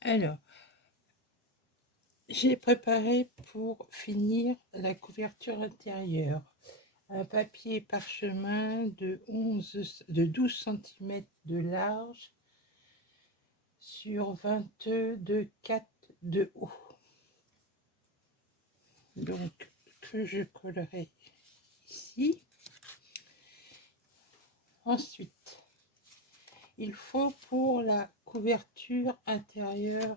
Alors, j'ai préparé pour finir la couverture intérieure un papier parchemin de 12 cm de large sur 22,4 de haut. Donc, que je collerai ici. Ensuite, il faut pour la couverture intérieure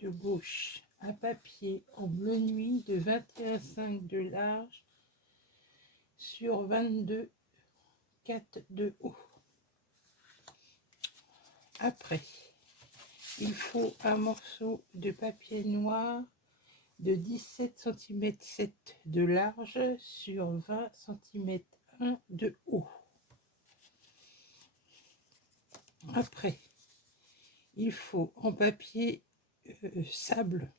de gauche un papier en bleu nuit de 21,5 de large sur 22,4 de haut. Après, il faut un morceau de papier noir de 17 cm 7 de large sur 20 cm 1 de haut. Après, il faut en papier sable,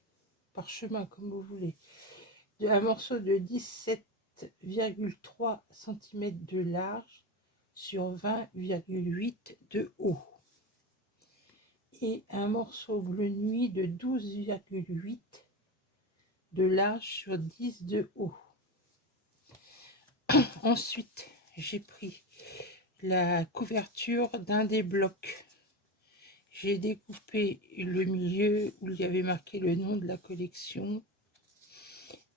parchemin comme vous voulez, un morceau de 17,3 cm de large sur 20,8 de haut. Et un morceau bleu nuit de 12,8 de large sur 10 de haut. Ensuite, j'ai pris la couverture d'un des blocs. J'ai découpé le milieu où il y avait marqué le nom de la collection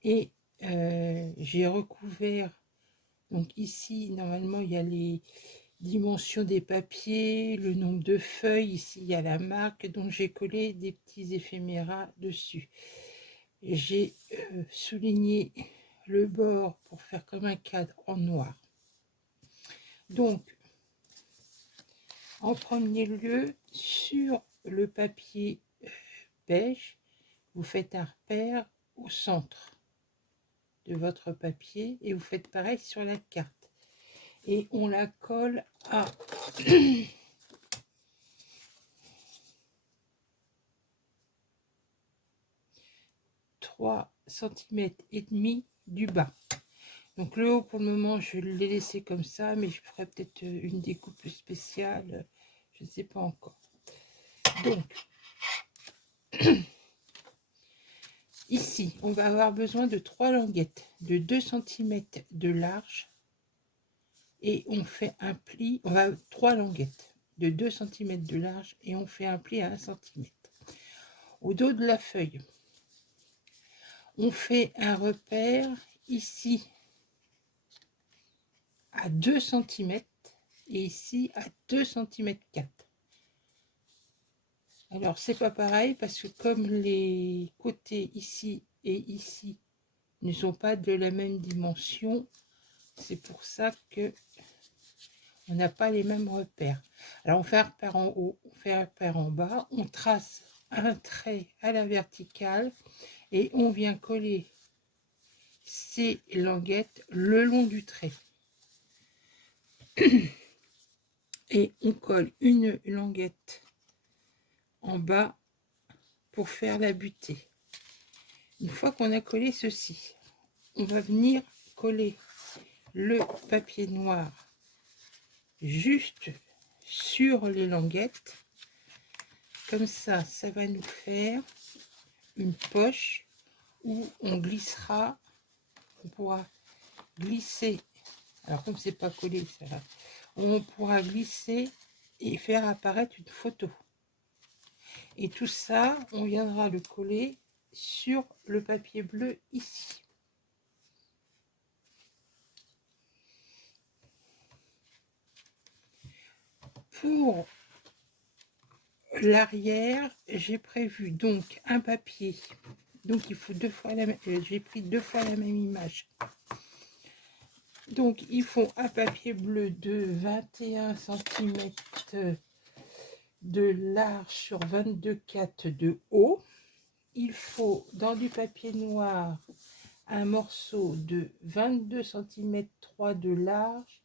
et j'ai recouvert. Donc ici, normalement, il y a les dimensions des papiers, le nombre de feuilles. Ici, il y a la marque, donc j'ai collé des petits éphéméras dessus. J'ai souligné le bord pour faire comme un cadre en noir. Donc, en premier lieu, sur le papier beige, vous faites un repère au centre de votre papier et vous faites pareil sur la carte. Et on la colle à 3 cm et demi du bas. Donc le haut pour le moment je l'ai laissé comme ça, mais je ferai peut-être une découpe spéciale, je ne sais pas encore. Donc ici on va avoir besoin de 3 languettes de 2 cm de large et on fait un pli, on va 3 languettes de 2 cm de large et on fait un pli à 1 cm. Au dos de la feuille, on fait un repère ici à 2 cm et ici à 2 cm 4. Alors c'est pas pareil parce que comme les côtés ici et ici ne sont pas de la même dimension, c'est pour ça que on n'a pas les mêmes repères. Alors on fait un repère en haut, on fait un repère en bas, on trace un trait à la verticale et on vient coller ces languettes le long du trait. Et on colle une languette en bas pour faire la butée. Une fois qu'on a collé ceci, on va venir coller le papier noir juste sur les languettes. Comme ça, ça va nous faire une poche où on glissera, on pourra glisser. Alors comme c'est pas collé, ça va, on pourra glisser et faire apparaître une photo. Et tout ça, on viendra le coller sur le papier bleu ici. Pour l'arrière, j'ai prévu donc un papier. Donc il faut deux fois la même. J'ai pris 2 fois la même image. Donc il faut un papier bleu de 21 cm de large sur 22,4 de haut. Il faut dans du papier noir un morceau de 22 cm 3 de large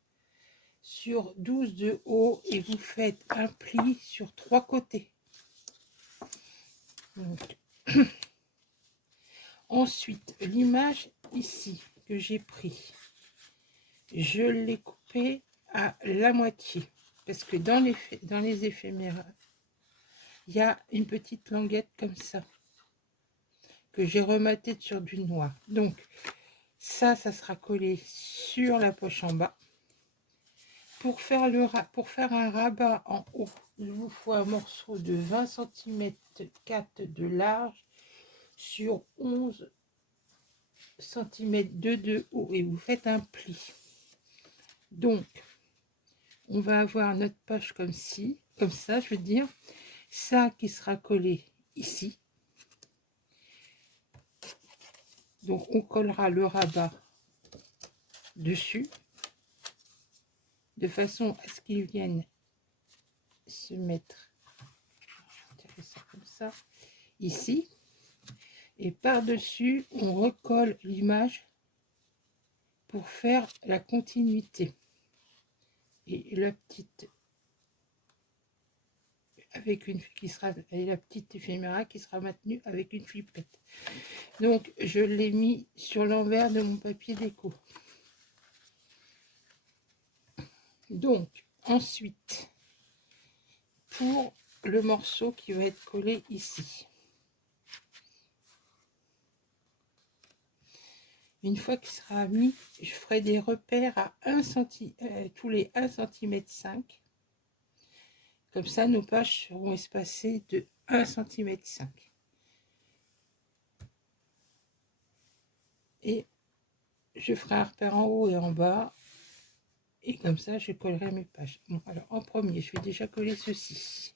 sur 12 de haut et vous faites un pli sur 3 côtés. Donc, ensuite, l'image ici que j'ai pris, je l'ai coupée à la moitié parce que dans les éphéméras, il y a une petite languette comme ça que j'ai rematée sur du noir. Donc ça sera collé sur la poche en bas. Pour faire un rabat en haut, il vous faut un morceau de 20 cm 4 de large sur 11 cm de haut et vous faites un pli. Donc on va avoir notre poche comme ça, je veux dire, ça qui sera collé ici. Donc on collera le rabat dessus de façon à ce qu'il vienne se mettre, ça comme ça, ici, et par dessus on recolle l'image pour faire la continuité et la petite avec une qui sera, et la petite éphéméra qui sera maintenue avec une flippette. Donc je l'ai mis sur l'envers de mon papier déco. Donc ensuite, pour le morceau qui va être collé ici, une fois qu'il sera mis, je ferai des repères à 1 cm, tous les 1,5 cm. Comme ça, nos pages seront espacées de 1,5 cm. Et je ferai un repère en haut et en bas. Et comme ça, je collerai mes pages. Bon, alors en premier, je vais déjà coller ceci.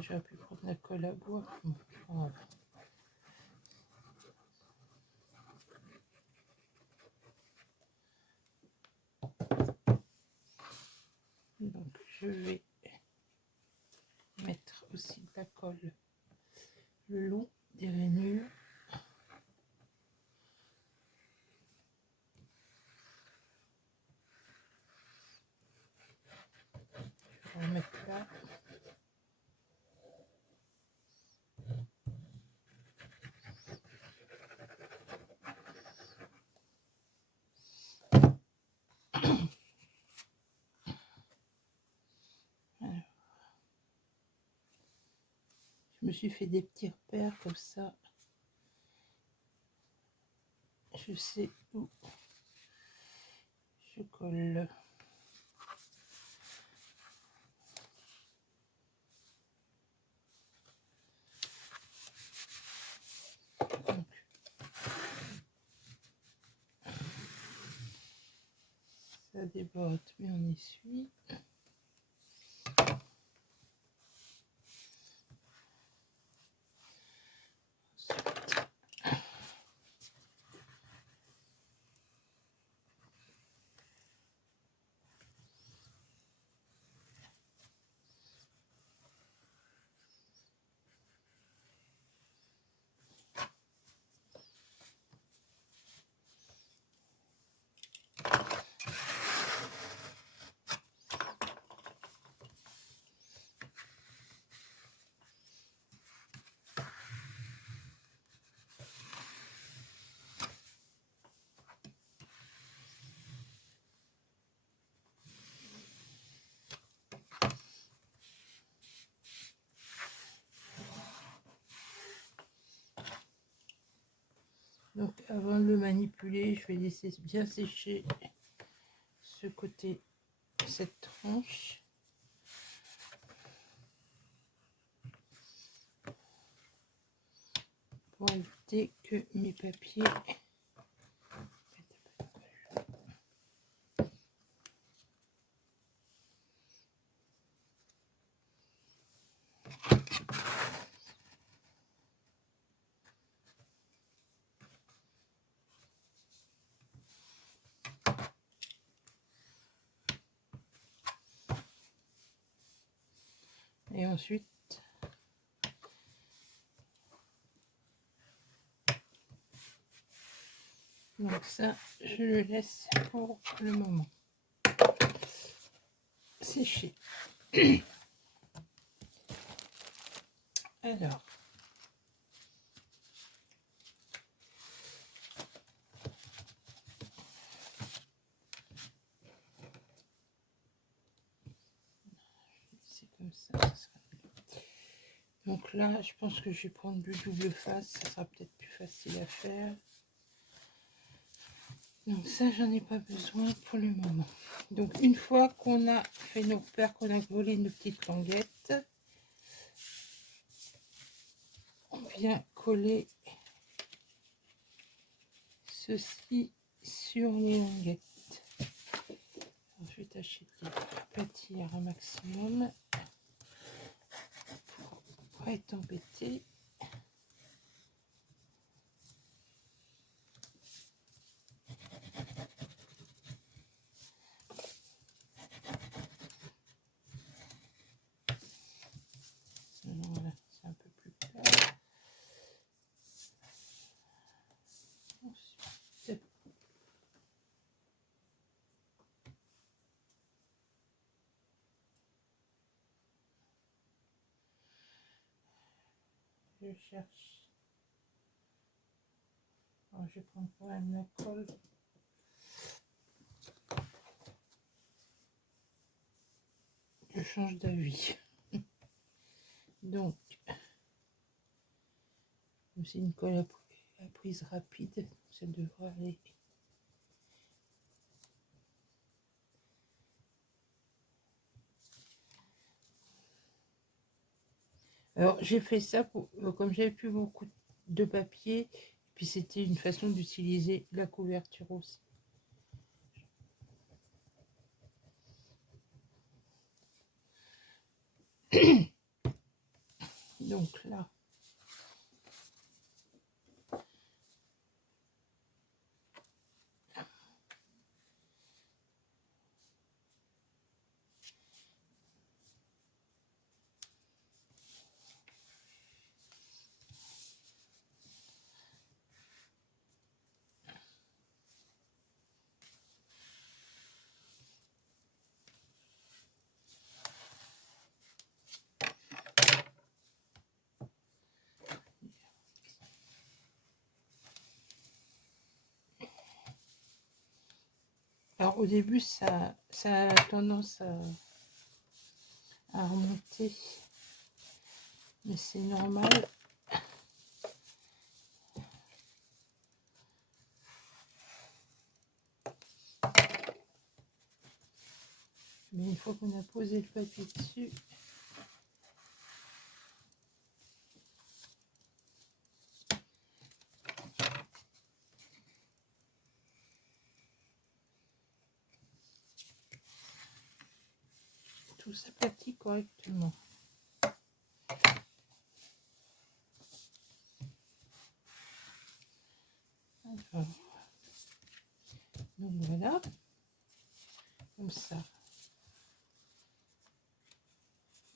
J'aurais pu prendre la colle à bois. Voilà. Donc je vais mettre aussi de la colle le long des rainures. Je vais remettre là. Je me suis fait des petits repères comme ça. Je sais où je colle. Donc, ça déborde, mais on essuie. Donc avant de le manipuler, je vais laisser bien sécher ce côté, cette tranche. Pour éviter que mes papiers ensuite, donc ça, je le laisse pour le moment sécher. Alors, c'est comme ça, ça sera mieux. Donc là, je pense que je vais prendre du double face, ça sera peut-être plus facile à faire. Donc ça, j'en ai pas besoin pour le moment. Donc une fois qu'on a fait nos repères, qu'on a collé nos petites languettes, on vient coller ceci sur les languettes. Alors, je vais tâcher de aplatir un maximum pour pas être embêté. Voilà, c'est un peu plus plat. Ensuite, je cherche. Alors, je vais prendre quand même la colle. Je change d'avis. Donc, c'est une colle à prise rapide, ça devrait aller. Alors, j'ai fait ça pour, comme j'avais plus beaucoup de papier, puis c'était une façon d'utiliser la couverture aussi. Donc là, alors au début, ça a tendance à remonter, mais c'est normal. Mais une fois qu'on a posé le papier dessus, tout s'aplatit correctement. Alors, donc voilà, comme ça,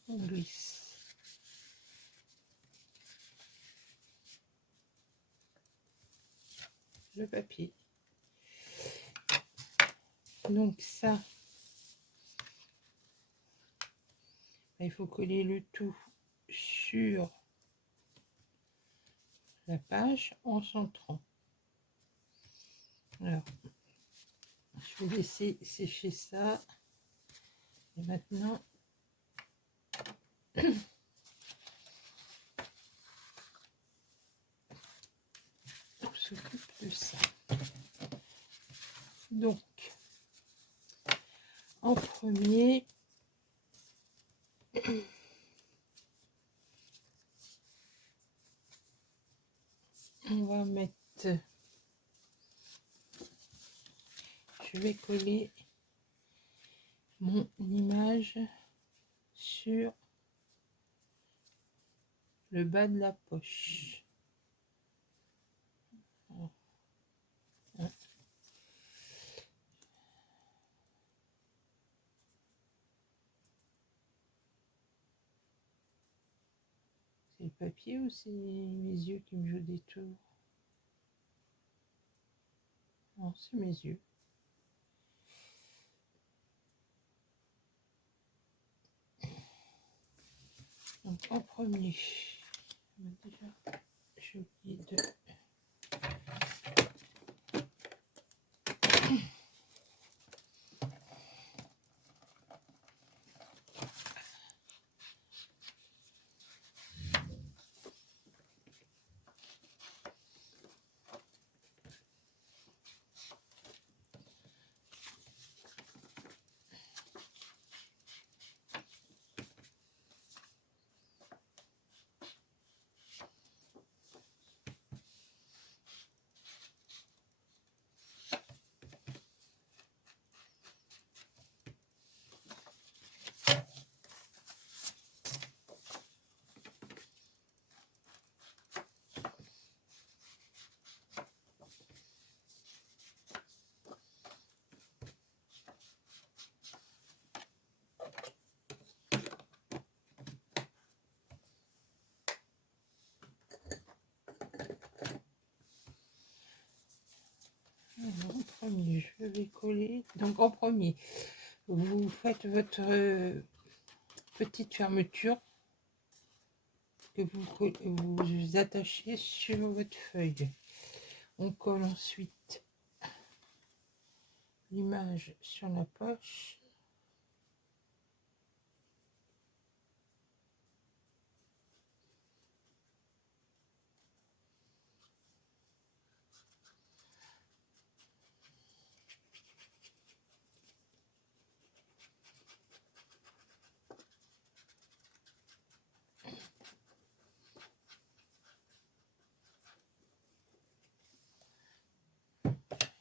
on glisse le papier. Donc ça, il faut coller le tout sur la page en centrant. Alors, je vais laisser sécher ça. Et maintenant, on s'occupe de ça. Donc, en premier, on va mettre, je vais coller mon image sur le bas de la poche. le papier ou c'est mes yeux qui me jouent des tours? Non, c'est mes yeux. Donc en premier, déjà, j'ai oublié de... En premier, je vais coller. Donc en premier, vous faites votre petite fermeture que vous attachez sur votre feuille. On colle ensuite l'image sur la poche.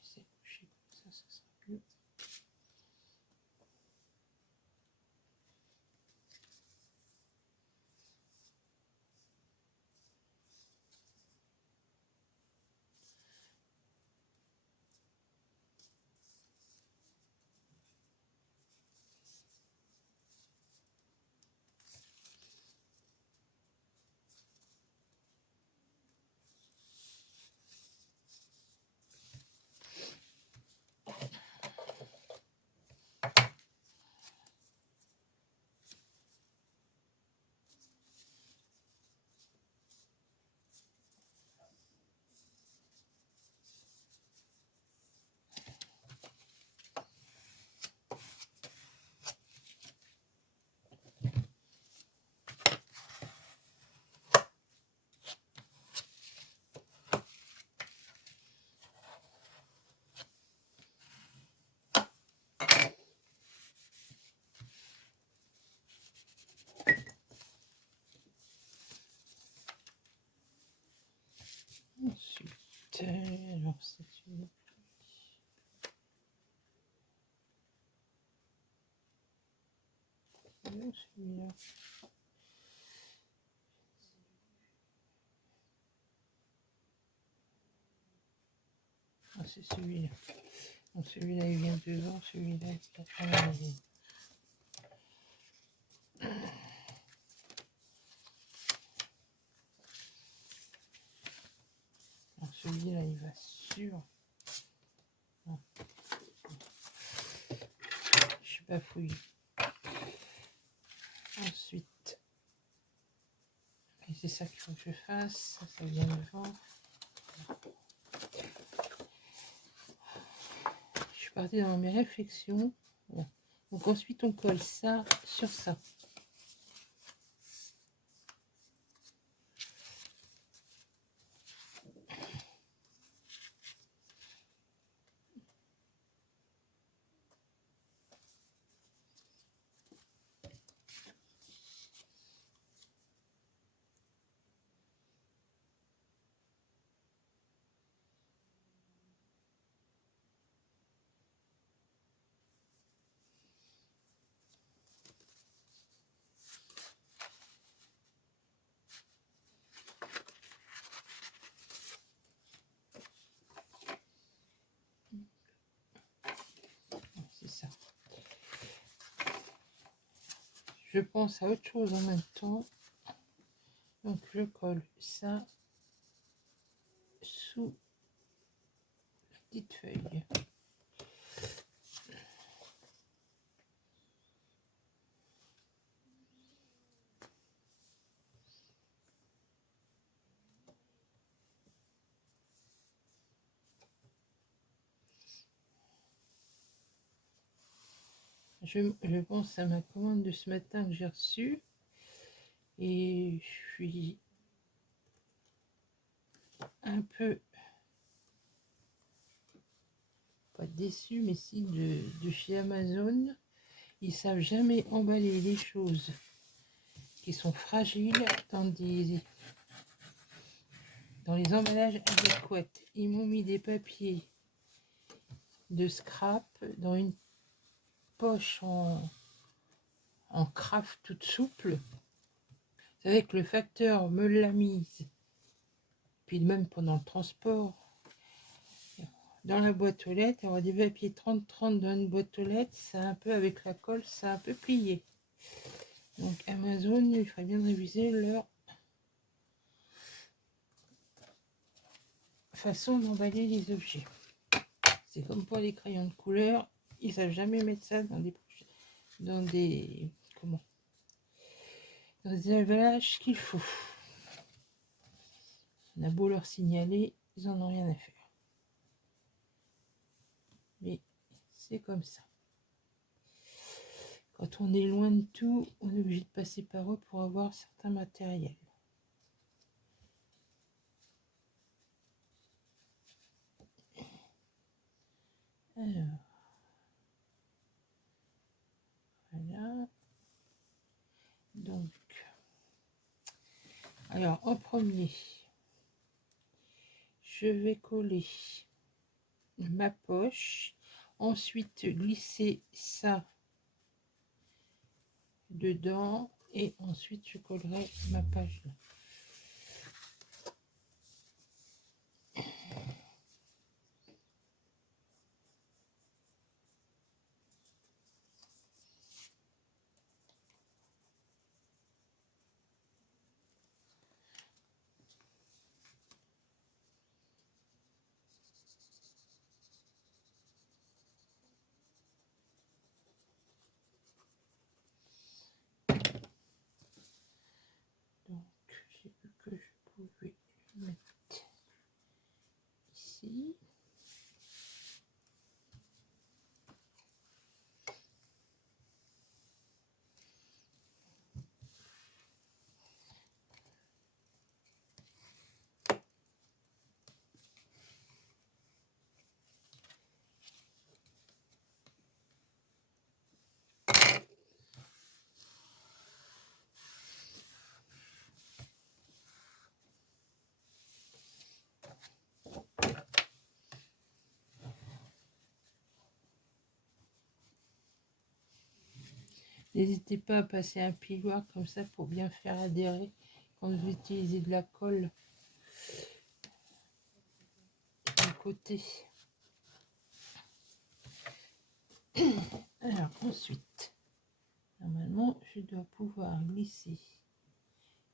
C'est couché comme ça sera mieux. Ensuite, alors c'est celui-là. Celui-là. Ah, c'est celui-là. Donc celui-là il vient devant, celui-là il est à l'arrière. Donc celui-là il va sur. Non. Je suis pas fouillée. Ensuite, et c'est ça qu'il faut que je fasse. Ça vient devant. Je suis partie dans mes réflexions. Voilà. Donc ensuite on colle ça sur ça. C'est ça. Je pense à autre chose en même temps. Donc je colle ça sous la petite feuille. Je pense à ma commande de ce matin que j'ai reçue et je suis un peu, pas déçue, mais si de chez Amazon. Ils savent jamais emballer les choses qui sont fragiles dans les emballages adéquats. Ils m'ont mis des papiers de scrap dans une poche en craft toute souple. Vous savez que le facteur me l'a mise, puis même pendant le transport, dans la boîte aux lettres. Il y aura des papiers 30-30 dans une boîte aux lettres, ça a un peu, avec la colle, ça a un peu plié. Donc Amazon, il ferait bien de réviser leur façon d'emballer les objets. C'est comme pour les crayons de couleur, ils savent jamais mettre ça dans des dans des emballages qu'il faut. On a beau leur signaler, ils en ont rien à faire. Mais c'est comme ça. Quand on est loin de tout, on est obligé de passer par eux pour avoir certains matériels. Alors, voilà. Donc, alors en premier, je vais coller ma poche, ensuite glisser ça dedans et ensuite je collerai ma page là. Donc j'ai vu que je pouvais le mettre ici. N'hésitez pas à passer un piloir comme ça pour bien faire adhérer quand vous utilisez de la colle du côté. Alors ensuite, normalement, je dois pouvoir glisser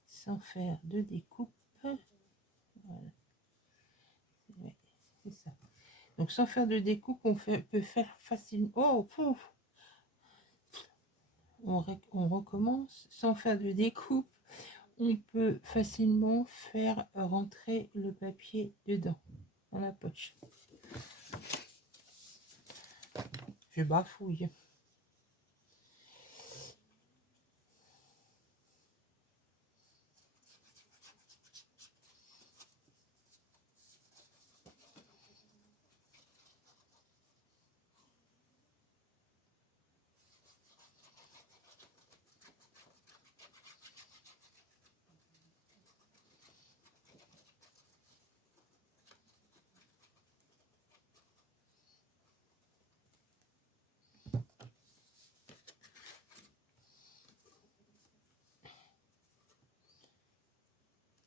sans faire de découpe. Voilà. Ouais, c'est ça. Donc sans faire de découpe, peut faire facilement. Oh, pouf, on recommence. Sans faire de découpe, on peut facilement faire rentrer le papier dedans, dans la poche. Je bafouille.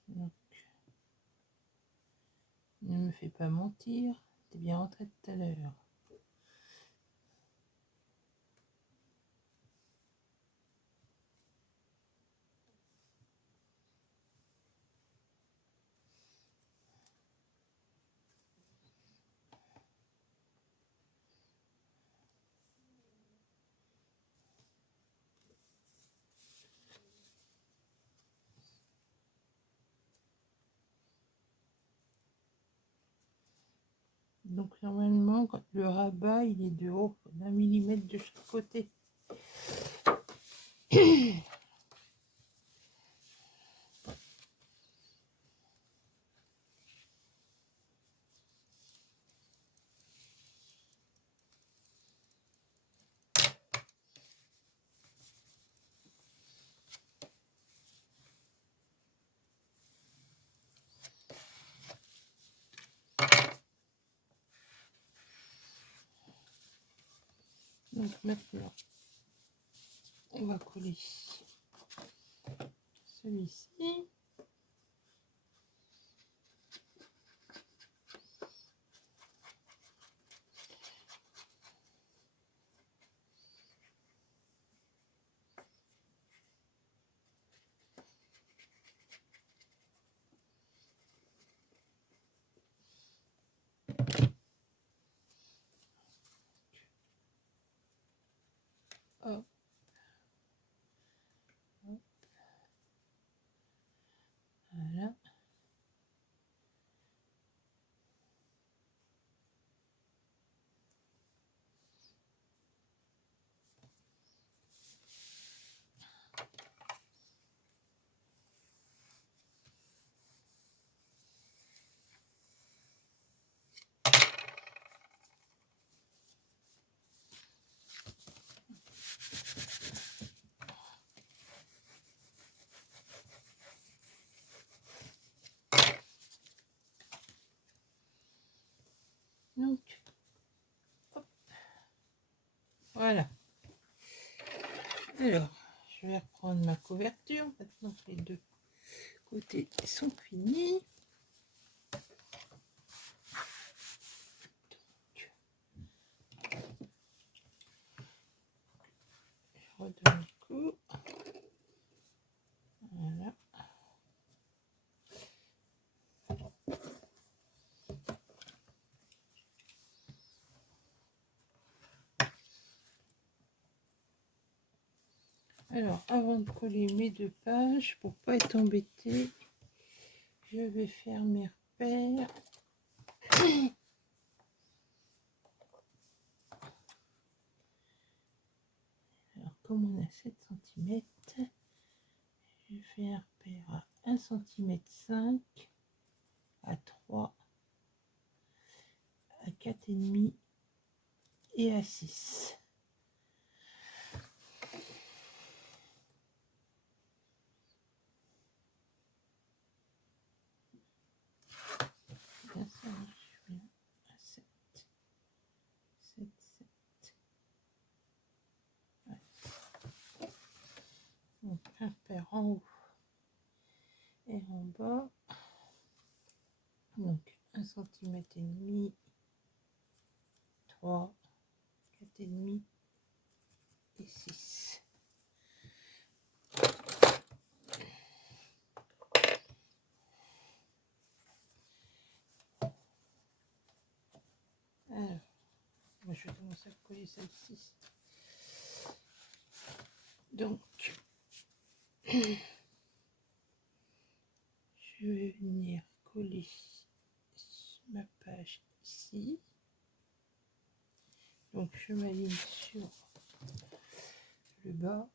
Donc, ne me fais pas mentir, t'es bien rentré tout à l'heure. Donc normalement, le rabat, il est de haut d'1 millimètre de chaque côté. Donc maintenant, on va coller celui-ci. Hop. Hop. Voilà. Donc, hop. Voilà. Alors, je vais reprendre ma couverture. Maintenant que les deux côtés sont finis. Je redonne le coup. Voilà. Alors, avant de coller mes 2 pages, pour pas être embêté, je vais faire mes repères. Alors, comme on a 7 cm, je fais un repère à 1,5 cm, à 3, à 4,5 et à 6. Là, ça marche bien. À 7, 7, 7. Ouais. Donc, un repère en haut et en bas. Donc, 1,5 cm, 3, 4,5 et 6. Alors, je vais commencer à coller celle-ci. Donc, je vais venir coller ma page ici. Donc, je m'aligne sur le bas.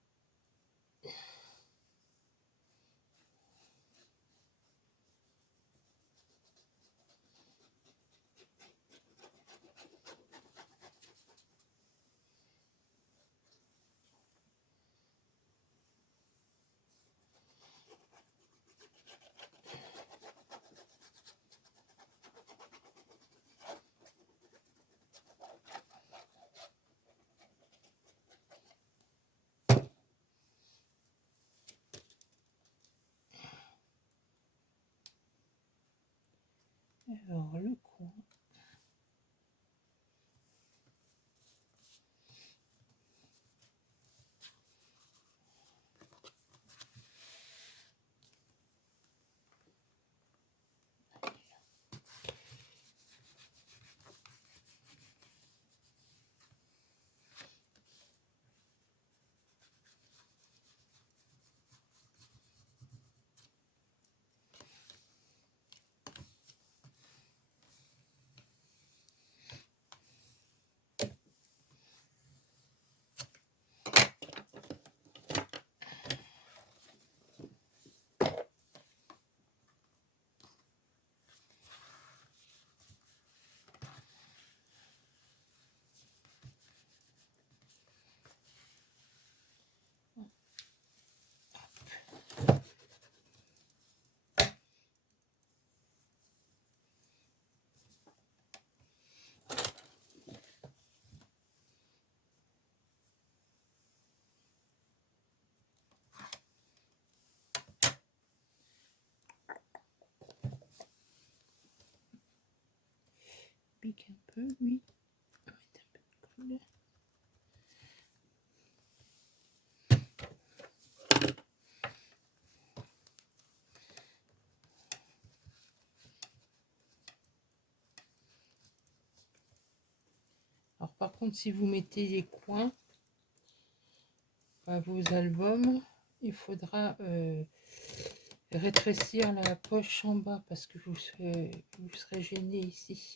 Alors, le coin. manque un peu, oui. On va mettre un peu de colle. Alors par contre, si vous mettez les coins à vos albums, il faudra rétrécir la poche en bas parce que vous serez gêné ici.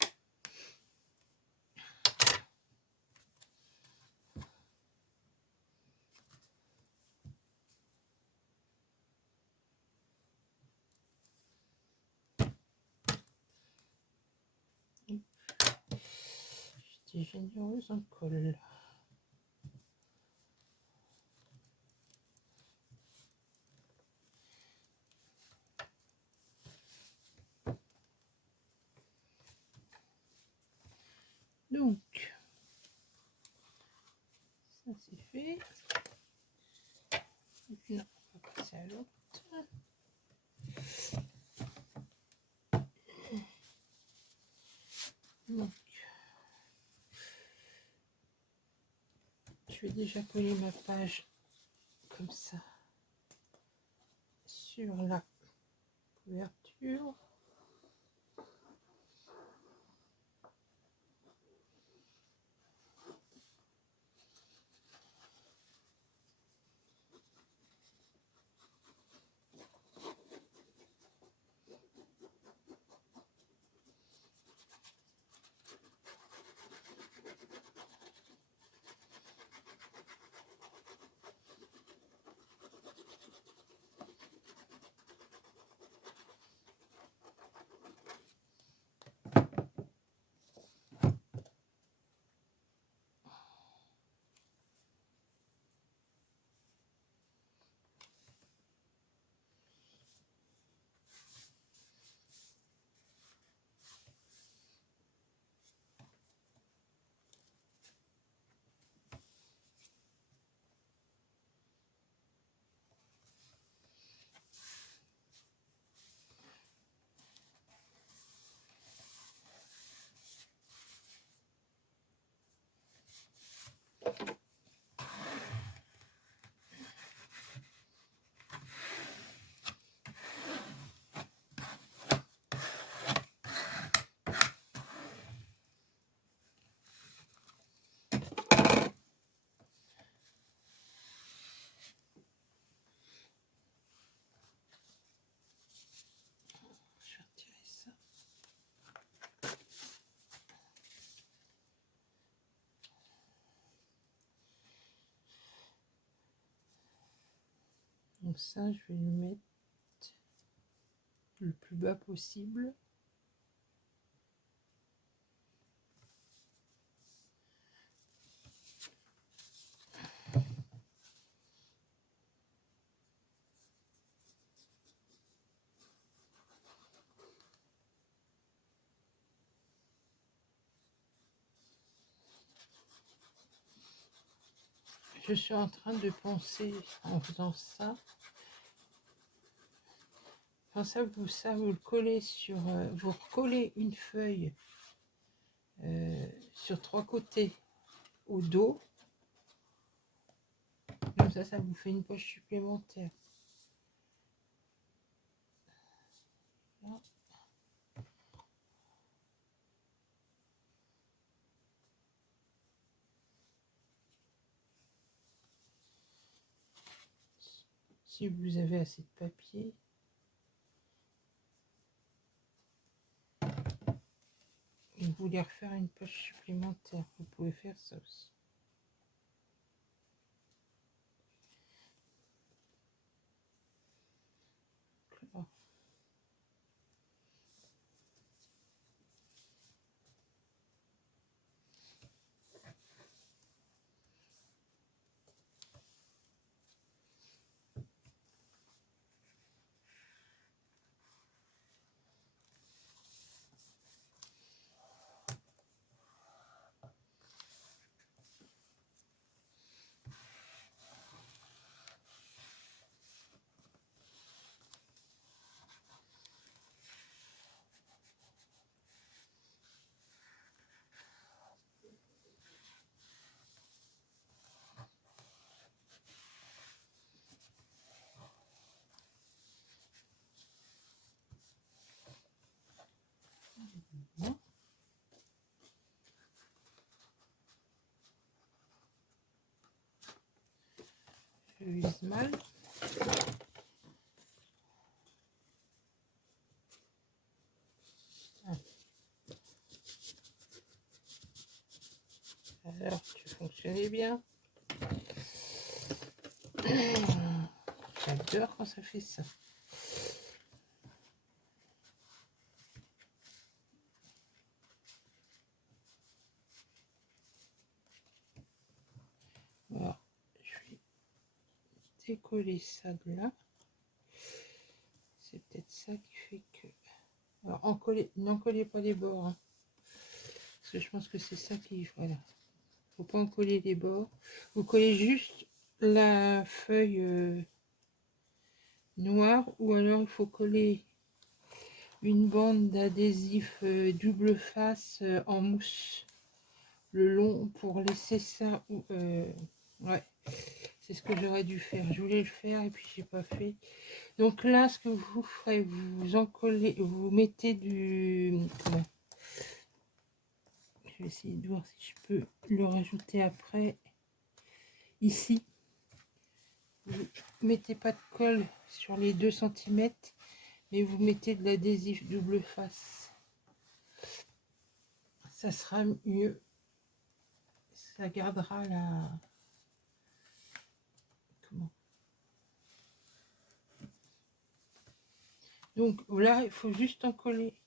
J'étais généreuse en colle. Donc, ça c'est fait. Non, on va passer à l'autre. Donc, je vais déjà coller ma page comme ça sur la couverture. Je vais retirer ça. Donc ça, je vais le mettre le plus bas possible. Je suis en train de penser en faisant ça. Enfin ça, vous le collez sur, vous recollez une feuille sur 3 côtés au dos. Comme ça vous fait une poche supplémentaire. Là. Si vous avez assez de papier. Et vous voulez refaire une poche supplémentaire, vous pouvez faire ça aussi. Là. je vise mal. Alors, tu fonctionnais bien. J'adore quand ça fait ça. Alors, je vais décoller ça de là. C'est peut-être ça qui fait que... Alors, n'en collez pas les bords. Hein. Parce que je pense que c'est ça qui... Voilà. Faut pas en coller les bords. Vous collez juste la feuille noire, ou alors il faut coller une bande d'adhésif double face en mousse le long pour laisser ça. Ouais, c'est ce que j'aurais dû faire. Je voulais le faire et puis j'ai pas fait. Donc là, ce que vous ferez, vous en collez, vous mettez du... Comment ? Je vais essayer de voir si je peux le rajouter après. Ici, vous mettez pas de colle sur les 2 cm, mais vous mettez de l'adhésif double face. Ça sera mieux. Ça gardera la... Comment ? Donc là, il faut juste en coller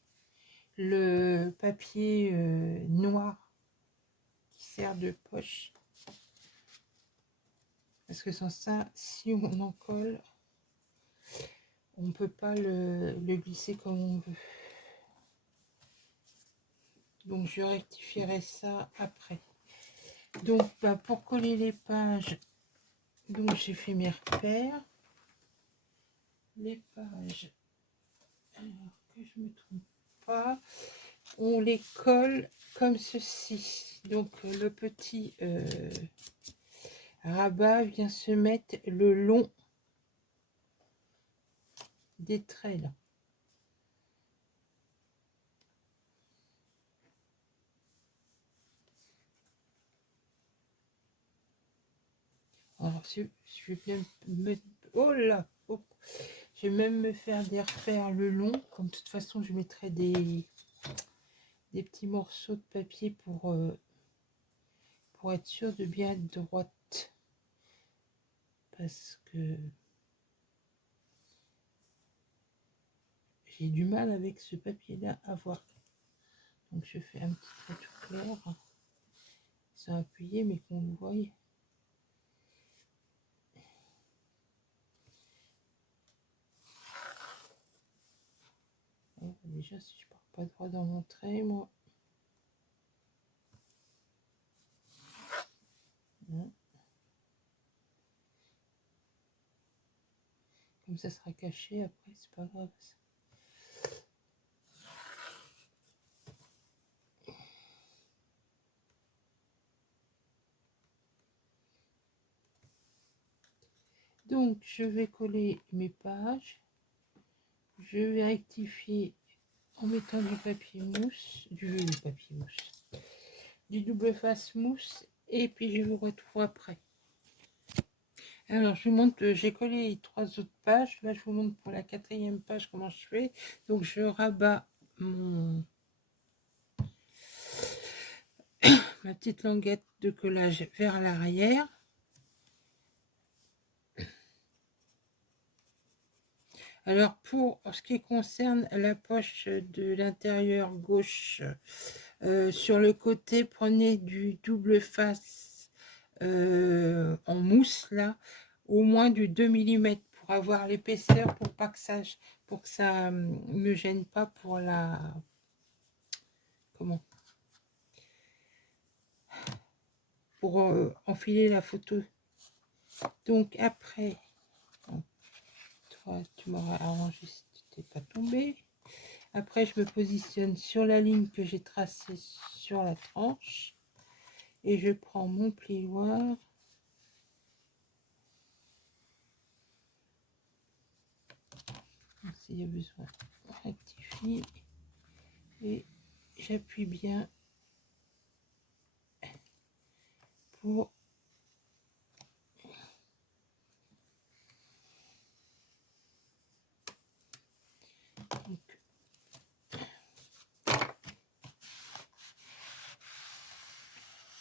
le papier noir qui sert de poche. Parce que sans ça, si on en colle, on ne peut pas le glisser comme on veut. Donc je rectifierai ça après. Donc pour coller les pages, donc j'ai fait mes repères. Les pages, alors que je me trompe pas, on les colle comme ceci. Donc le petit rabat vient se mettre le long des traits là. Alors je vais bien me... Oh là, oh. Je vais même me faire des repères le long. Comme de toute façon je mettrai des petits morceaux de papier pour être sûr de bien être droite. Parce que j'ai du mal avec ce papier là à voir. Donc je fais un petit peu tout clair. Sans appuyer mais qu'on le voie. Déjà, si je pars pas droit dans mon trait, moi. Non. Comme ça sera caché, après, c'est pas grave. Donc, je vais coller mes pages. Je vais rectifier en mettant du papier mousse, du double face mousse, et puis je vous retrouve après. Alors je vous montre, j'ai collé les 3 autres pages. Là je vous montre pour la 4e page comment je fais. Donc je rabats ma petite languette de collage vers l'arrière. Alors pour ce qui concerne la poche de l'intérieur gauche, sur le côté, prenez du double face en mousse là, au moins du 2 mm pour avoir l'épaisseur, pour que ça me gêne pas pour la... Comment ? Pour enfiler la photo. Donc après, toi tu m'auras arrangé si tu t'es pas tombé. Après je me positionne sur la ligne que j'ai tracée sur la tranche et je prends mon plioir. S'il y a besoin, on rectifie et j'appuie bien pour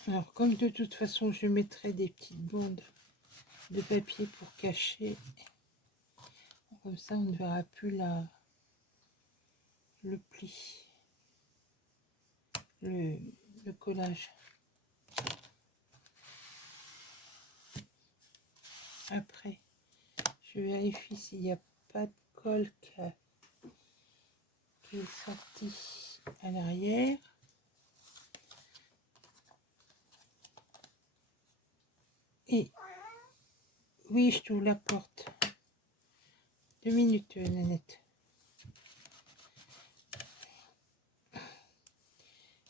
Alors, comme de toute façon, je mettrai des petites bandes de papier pour cacher. Comme ça, on ne verra plus le pli, le collage. Après, je vérifie s'il n'y a pas de colle qui est sorti à l'arrière. Et oui, je t'ouvre la porte. 2 minutes, Nanette.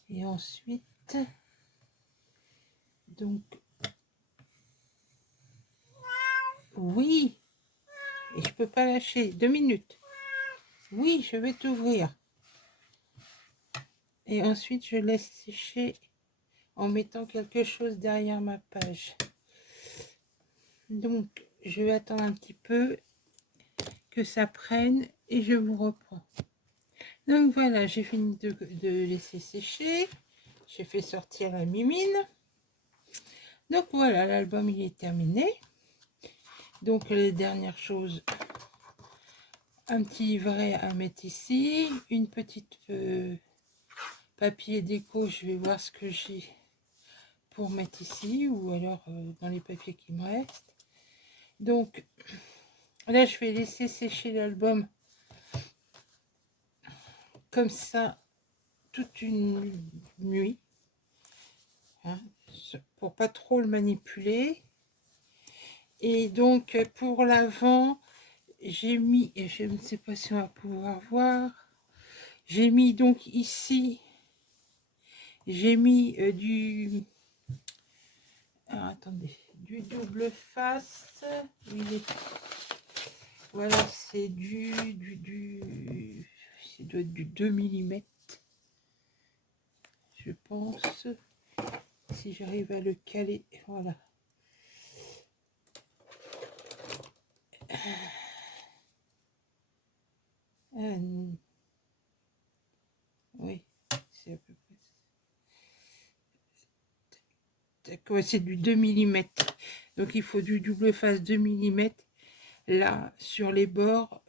Et ensuite, donc, oui, et je peux pas lâcher. 2 minutes. Oui, je vais t'ouvrir. Et ensuite, je laisse sécher en mettant quelque chose derrière ma page. Donc, je vais attendre un petit peu que ça prenne et je vous reprends. Donc voilà, j'ai fini de laisser sécher. J'ai fait sortir la mimine. Donc voilà, l'album il est terminé. Donc les dernières choses, un petit livret à mettre ici, une petite papier déco, je vais voir ce que j'ai pour mettre ici ou alors dans les papiers qui me restent. Donc là je vais laisser sécher l'album comme ça toute une nuit, hein, pour pas trop le manipuler. Et donc pour l'avant, j'ai mis, et je ne sais pas si on va pouvoir voir, j'ai mis donc ici, j'ai mis alors, attendez, du double face. Voilà, c'est ça doit être du 2 mm, je pense, si j'arrive à le caler, voilà. Oui, c'est à peu près. C'est du 2 mm. Donc il faut du double face 2 mm là sur les bords,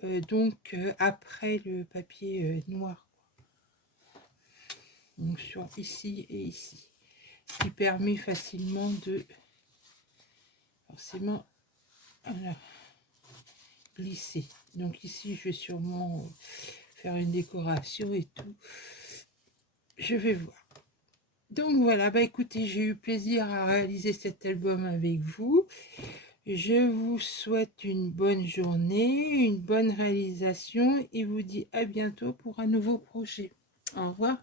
après le papier noir. Donc sur ici et ici. Ce qui permet facilement de forcément glisser. Donc ici je vais sûrement faire une décoration et tout. Je vais voir. Donc voilà, bah écoutez, j'ai eu plaisir à réaliser cet album avec vous. Je vous souhaite une bonne journée, une bonne réalisation et vous dis à bientôt pour un nouveau projet. Au revoir.